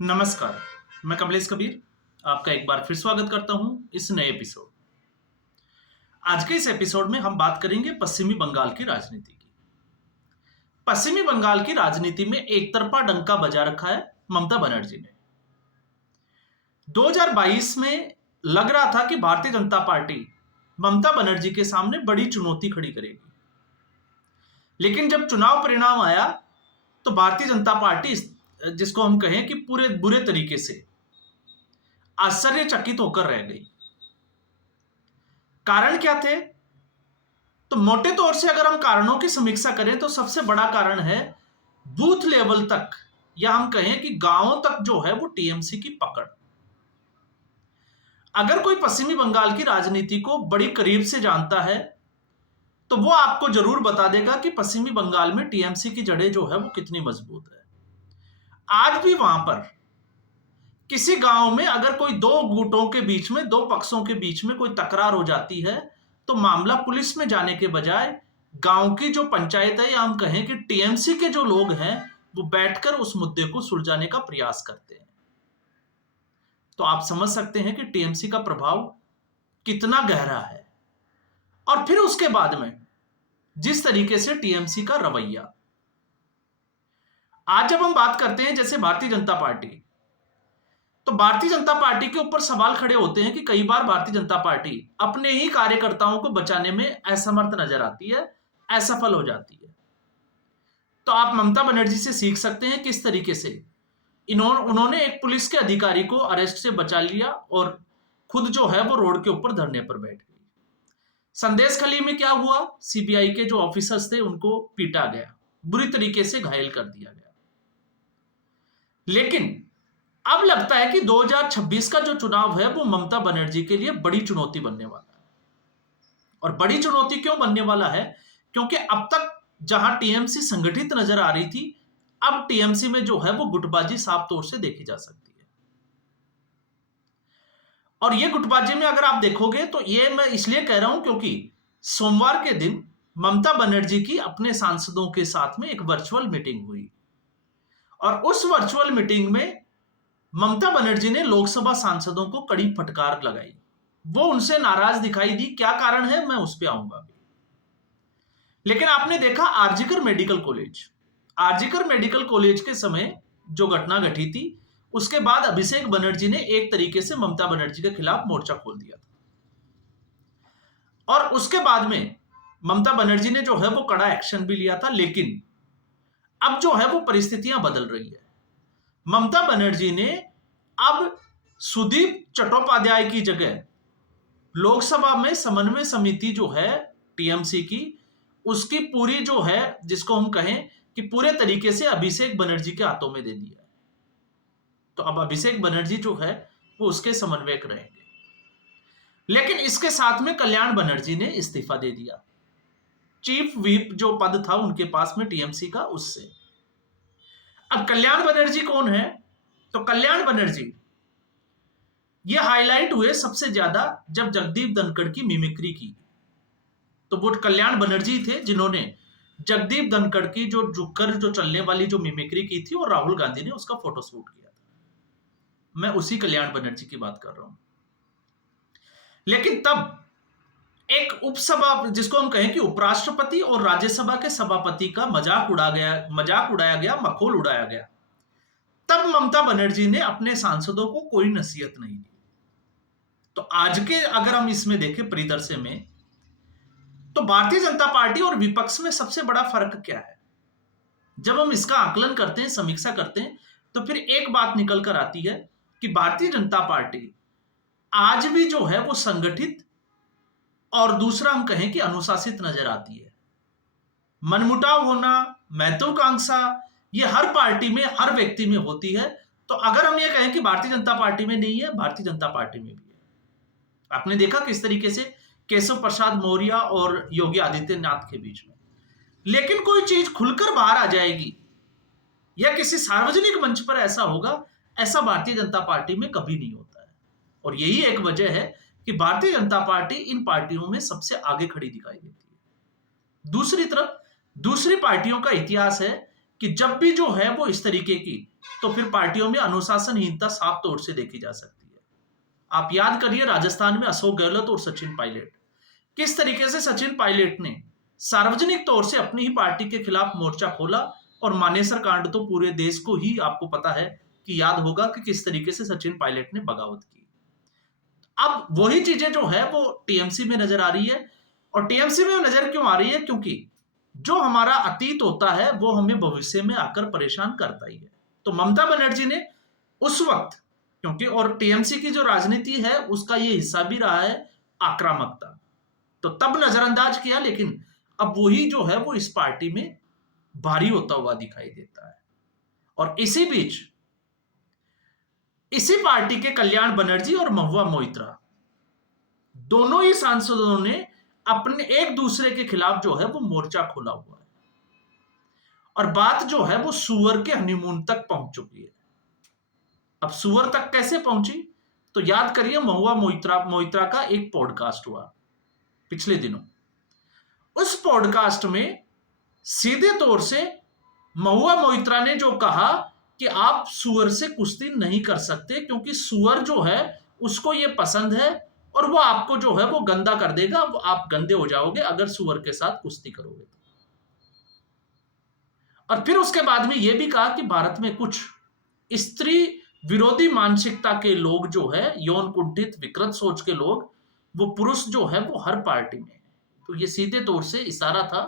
नमस्कार, मैं कमलेश कबीर आपका एक बार फिर स्वागत करता हूं इस नए एपिसोड। आज के इस एपिसोड में हम बात करेंगे पश्चिमी बंगाल की राजनीति की। पश्चिमी बंगाल की राजनीति में एक तरफा डंका बजा रखा है ममता बनर्जी ने। 2022 में लग रहा था कि भारतीय जनता पार्टी ममता बनर्जी के सामने बड़ी चुनौती खड़ी करेगी, लेकिन जब चुनाव परिणाम आया तो भारतीय जनता पार्टी जिसको हम कहें कि पूरे बुरे तरीके से आश्चर्यचकित होकर रह गई। कारण क्या थे? तो मोटे तौर से अगर हम कारणों की समीक्षा करें तो सबसे बड़ा कारण है बूथ लेवल तक, या हम कहें कि गांवों तक जो है वो टीएमसी की पकड़। अगर कोई पश्चिमी बंगाल की राजनीति को बड़ी करीब से जानता है तो वो आपको जरूर बता देगा कि पश्चिमी बंगाल में टीएमसी की जड़ें जो है वो कितनी मजबूत है। आज भी वहां पर किसी गांव में अगर कोई दो गुटों के बीच में, दो पक्षों के बीच में कोई तकरार हो जाती है तो मामला पुलिस में जाने के बजाय गांव की जो पंचायत है, या हम कहें कि टीएमसी के जो लोग हैं, वो बैठकर उस मुद्दे को सुलझाने का प्रयास करते हैं। तो आप समझ सकते हैं कि टीएमसी का प्रभाव कितना गहरा है। और फिर उसके बाद में जिस तरीके से टीएमसी का रवैया, आज जब हम बात करते हैं जैसे भारतीय जनता पार्टी, तो भारतीय जनता पार्टी के ऊपर सवाल खड़े होते हैं कि कई बार भारतीय जनता पार्टी अपने ही कार्यकर्ताओं को बचाने में असमर्थ नजर आती है, असफल हो जाती है। तो आप ममता बनर्जी से सीख सकते हैं किस तरीके से उन्होंने एक पुलिस के अधिकारी को अरेस्ट से बचा लिया और खुद जो है वो रोड के ऊपर धरने पर बैठ गई। संदेशखाली में क्या हुआ? सीबीआई के जो ऑफिसर्स थे उनको पीटा गया, बुरी तरीके से घायल कर दिया गया। लेकिन अब लगता है कि 2026 का जो चुनाव है वो ममता बनर्जी के लिए बड़ी चुनौती बनने वाला है। और बड़ी चुनौती क्यों बनने वाला है? क्योंकि अब तक जहां टीएमसी संगठित नजर आ रही थी, अब टीएमसी में जो है वो गुटबाजी साफ तौर से देखी जा सकती है। और ये गुटबाजी में अगर आप देखोगे तो ये मैं इसलिए कह रहा हूं क्योंकि सोमवार के दिन ममता बनर्जी की अपने सांसदों के साथ में एक वर्चुअल मीटिंग हुई, और उस वर्चुअल मीटिंग में ममता बनर्जी ने लोकसभा सांसदों को कड़ी फटकार लगाई। वो उनसे नाराज दिखाई दी। क्या कारण है मैं उस पर आऊंगा। लेकिन आपने देखा आरजीकर मेडिकल कॉलेज के समय जो घटना घटी थी, उसके बाद अभिषेक बनर्जी ने एक तरीके से ममता बनर्जी के खिलाफ मोर्चा खोल दिया था, और उसके बाद में ममता बनर्जी ने जो है वो कड़ा एक्शन भी लिया था। लेकिन अब जो है वो परिस्थितियां बदल रही है। ममता बनर्जी ने अब सुदीप चट्टोपाध्याय की जगह लोकसभा में समन्वय समिति जो है टीएमसी की, उसकी पूरी जो है, जिसको हम कहें कि पूरे तरीके से अभिषेक बनर्जी के हाथों में दे दिया है। तो अब अभिषेक बनर्जी जो है वो उसके समन्वयक रहेंगे। लेकिन इसके साथ में कल्याण बनर्जी ने इस्तीफा दे दिया, चीफ व्हिप जो पद था उनके पास में टीएमसी का, उससे। अब कल्याण बनर्जी कौन है? तो कल्याण बनर्जी ये हाईलाइट हुए सबसे ज्यादा जब जगदीप धनखड़ की मिमिक्री की। तो वो कल्याण बनर्जी थे जिन्होंने जगदीप धनखड़ की जो झुककर जो चलने वाली जो मिमिक्री की थी, और राहुल गांधी ने उसका फोटो शूट किया था। मैं उसी कल्याण बनर्जी की बात कर रहा हूं। लेकिन तब एक उपसभा, जिसको हम कहें कि उपराष्ट्रपति और राज्यसभा के सभापति का मजाक उड़ाया गया, मखौल उड़ाया गया। तब ममता बनर्जी ने अपने सांसदों को कोई नसीहत नहीं दी। तो आज के अगर हम इसमें देखें परिदृश्य में, तो भारतीय जनता पार्टी और विपक्ष में सबसे बड़ा फर्क क्या है? जब हम इसका आकलन करते हैं, समीक्षा करते हैं, तो फिर एक बात निकल कर आती है कि भारतीय जनता पार्टी आज भी जो है वो संगठित, और दूसरा हम कहें कि अनुशासित नजर आती है। मनमुटाव होना, महत्वाकांक्षा, ये हर पार्टी में, हर व्यक्ति में होती है। तो अगर हम ये कहें कि भारतीय जनता पार्टी में नहीं है, भारतीय जनता पार्टी में भी है। आपने देखा किस तरीके से केशव प्रसाद मौर्य और योगी आदित्यनाथ के बीच में। लेकिन कोई चीज खुलकर बाहर आ जाएगी या किसी सार्वजनिक मंच पर ऐसा होगा, ऐसा भारतीय जनता पार्टी में कभी नहीं होता है। और यही एक वजह है कि भारतीय जनता पार्टी इन पार्टियों में सबसे आगे खड़ी दिखाई देती है। दूसरी तरफ दूसरी पार्टियों का इतिहास है कि जब भी जो है वो इस तरीके की तो फिर पार्टियों में अनुशासनहीनता साफ तौर से देखी जा सकती है। आप याद करिए राजस्थान में अशोक गहलोत और सचिन पायलट, किस तरीके से सचिन पायलट ने सार्वजनिक तौर से अपनी ही पार्टी के खिलाफ मोर्चा खोला, और मानेसर कांड तो पूरे देश को ही आपको पता है कि याद होगा कि किस तरीके से सचिन पायलट ने बगावत की। अब वही चीजें जो है वो टीएमसी में नजर आ रही है, और टीएमसी में नजर क्यों आ रही है? क्योंकि जो हमारा अतीत होता है वो हमें भविष्य में आकर परेशान करता ही है। तो ममता बनर्जी ने उस वक्त, क्योंकि और टीएमसी की जो राजनीति है उसका ये हिस्सा भी रहा है आक्रामकता, तो तब नजरअंदाज किया, लेकिन अब वही जो है वो इस पार्टी में भारी होता हुआ दिखाई देता है। और इसी बीच इसी पार्टी के कल्याण बनर्जी और महुआ मोइत्रा दोनों ही सांसदों ने अपने एक दूसरे के खिलाफ जो है वो मोर्चा खोला हुआ है, और बात जो है वो सुअर के हनीमून तक पहुंच चुकी है। अब सुअर तक कैसे पहुंची? तो याद करिए महुआ मोइत्रा का एक पॉडकास्ट हुआ पिछले दिनों। उस पॉडकास्ट में सीधे तौर से महुआ मोइत्रा ने जो कहा कि आप सुअर से कुश्ती नहीं कर सकते, क्योंकि सुअर जो है उसको ये पसंद है और वो आपको जो है वो गंदा कर देगा, वो आप गंदे हो जाओगे अगर सुअर के साथ कुश्ती करोगे तो। और फिर उसके बाद में ये भी कहा कि भारत में कुछ स्त्री विरोधी मानसिकता के लोग जो है, यौन कुंठित विकृत सोच के लोग, वो पुरुष जो है वो हर पार्टी में है। तो ये सीधे तौर से इशारा था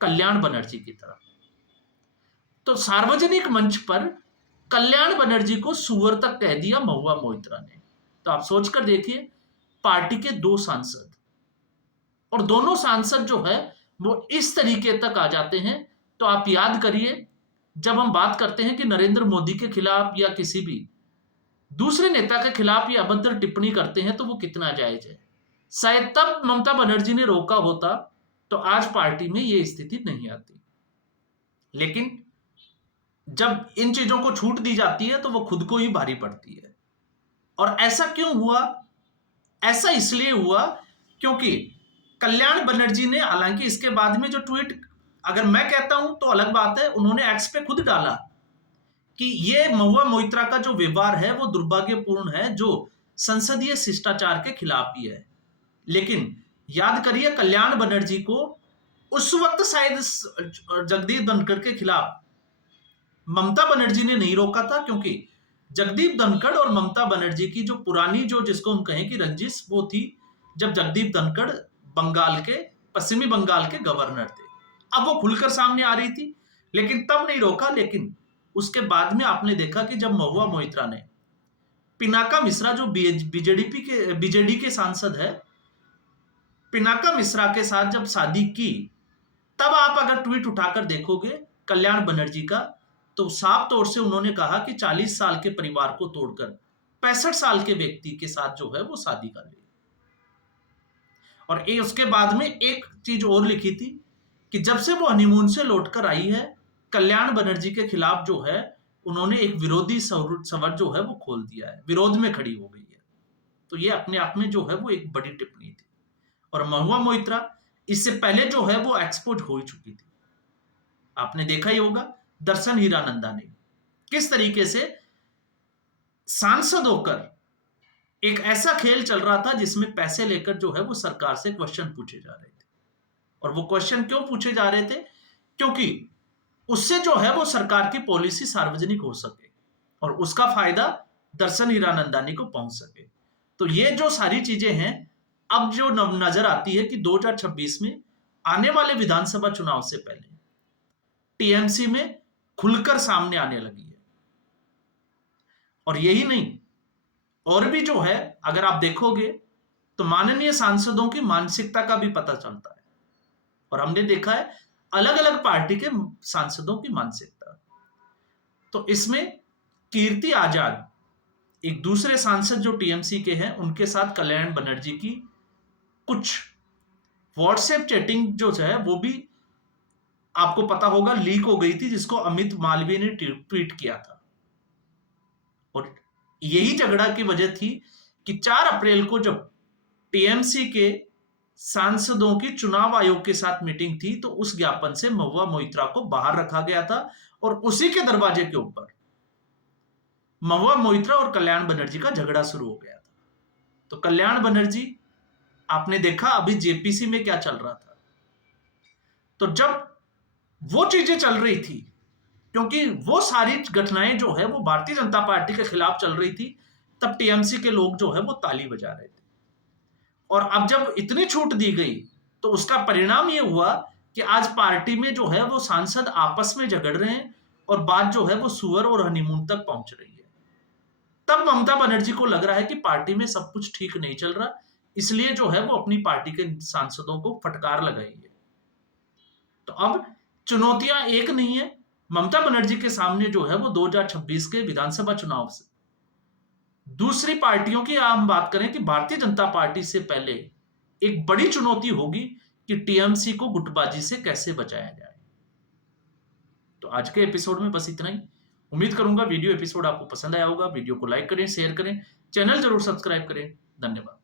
कल्याण बनर्जी की तरफ। तो सार्वजनिक मंच पर कल्याण बनर्जी को सुअर तक कह दिया महुआ मोइत्रा ने। तो आप सोचकर देखिए, पार्टी के दो सांसद, और दोनों सांसद जो है वो इस तरीके तक आ जाते हैं। तो आप याद करिए, जब हम बात करते हैं कि नरेंद्र मोदी के खिलाफ या किसी भी दूसरे नेता के खिलाफ ये अभद्र टिप्पणी करते हैं तो वो कितना जायज है। शायद तब ममता बनर्जी ने रोका होता तो आज पार्टी में ये स्थिति नहीं आती। लेकिन जब इन चीजों को छूट दी जाती है तो वो खुद को ही भारी पड़ती है। और ऐसा क्यों हुआ? ऐसा इसलिए हुआ क्योंकि कल्याण बनर्जी ने, हालांकि इसके बाद में जो ट्वीट अगर मैं कहता हूं तो अलग बात है, उन्होंने एक्स पे खुद डाला कि ये महुआ मोइत्रा का जो व्यवहार है वो दुर्भाग्यपूर्ण है, जो संसदीय शिष्टाचार के खिलाफ भी है। लेकिन याद करिए, कल्याण बनर्जी को उस वक्त शायद जगदीप धनखड़ के खिलाफ ममता बनर्जी ने नहीं रोका था, क्योंकि जगदीप धनखड़ और ममता बनर्जी की जो पुरानी, जो जिसको हम कहें कि रंजिश, वो थी जब जगदीप धनखड़ बंगाल के, पश्चिमी बंगाल के गवर्नर थे। अब वो खुलकर सामने आ रही थी, लेकिन तब नहीं रोका। लेकिन उसके बाद में आपने देखा कि जब महुआ मोइत्रा ने पिनाका मिश्रा, जो बीजेडी के सांसद है, पिनाका मिश्रा के साथ जब शादी की, तब आप अगर ट्वीट उठाकर देखोगे कल्याण बनर्जी का, तो साफ तौर से उन्होंने कहा कि 40 साल के परिवार को तोड़कर 65 साल के व्यक्ति के साथ जो है वो शादी कर ली। और उसके बाद में एक चीज और लिखी थी कि जब से वो हनीमून से लौटकर आई है, कल्याण बनर्जी के खिलाफ जो है उन्होंने एक विरोधी सवर जो है वो खोल दिया है, विरोध में खड़ी हो गई है। तो ये अपने आप में जो है वो एक बड़ी टिप्पणी थी। और महुआ मोइत्रा इससे पहले जो है वो एक्सपोज हो चुकी थी। आपने देखा ही होगा दर्शन हीरानंदा ने किस तरीके से सांसद होकर, एक ऐसा खेल चल रहा था जिसमें पैसे लेकर जो है वो सरकार से क्वेश्चन पूछे जा रहे थे। और वो क्वेश्चन क्यों पूछे जा रहे थे? क्योंकि उससे जो है वो सरकार की पॉलिसी सार्वजनिक हो सके और उसका फायदा दर्शन हीरानंदानी को पहुंच सके। तो ये जो सारी चीजें हैं, अब जो नजर आती है कि 2026 में आने वाले विधानसभा चुनाव से पहले टीएमसी में खुलकर सामने आने लगी है। और यही नहीं, और भी जो है अगर आप देखोगे तो माननीय सांसदों की मानसिकता का भी पता चलता है। और हमने देखा है अलग अलग पार्टी के सांसदों की मानसिकता। तो इसमें कीर्ति आजाद, एक दूसरे सांसद जो टीएमसी के हैं, उनके साथ कल्याण बनर्जी की कुछ व्हाट्सएप चैटिंग जो है वो भी आपको पता होगा लीक हो गई थी, जिसको अमित मालवीय ने ट्वीट किया था। और यही झगड़ा की वजह थी कि 4 अप्रैल को जब टीएमसी के सांसदों की चुनाव आयोग के साथ मीटिंग थी, तो उस ज्ञापन से महुआ मोइत्रा को बाहर रखा गया था और उसी के दरवाजे के ऊपर महुआ मोइत्रा और कल्याण बनर्जी का झगड़ा शुरू हो गया था। तो कल्याण बनर्जी, आपने देखा अभी जेपीसी में क्या चल रहा था। तो जब वो चीजें चल रही थी, क्योंकि वो सारी घटनाएं जो है वो भारतीय जनता पार्टी के खिलाफ चल रही थी, तब टीएमसी के लोग जो है वो ताली बजा रहे थे। और अब जब इतनी छूट दी गई, तो उसका परिणाम ये हुआ कि आज पार्टी में जो है वो सांसद आपस में झगड़ रहे हैं और बात जो है वो सुअर और हनीमून तक पहुंच रही है। तब ममता बनर्जी को लग रहा है कि पार्टी में सब कुछ ठीक नहीं चल रहा, इसलिए जो है वो अपनी पार्टी के सांसदों को फटकार लगाएंगे। तो अब चुनौतियां एक नहीं है ममता बनर्जी के सामने जो है वो 2026 के विधानसभा चुनाव से। दूसरी पार्टियों की हम बात करें कि भारतीय जनता पार्टी से पहले एक बड़ी चुनौती होगी कि टीएमसी को गुटबाजी से कैसे बचाया जाए। तो आज के एपिसोड में बस इतना ही। उम्मीद करूंगा वीडियो एपिसोड आपको पसंद आया होगा। वीडियो को लाइक करें, शेयर करें, चैनल जरूर सब्सक्राइब करें। धन्यवाद।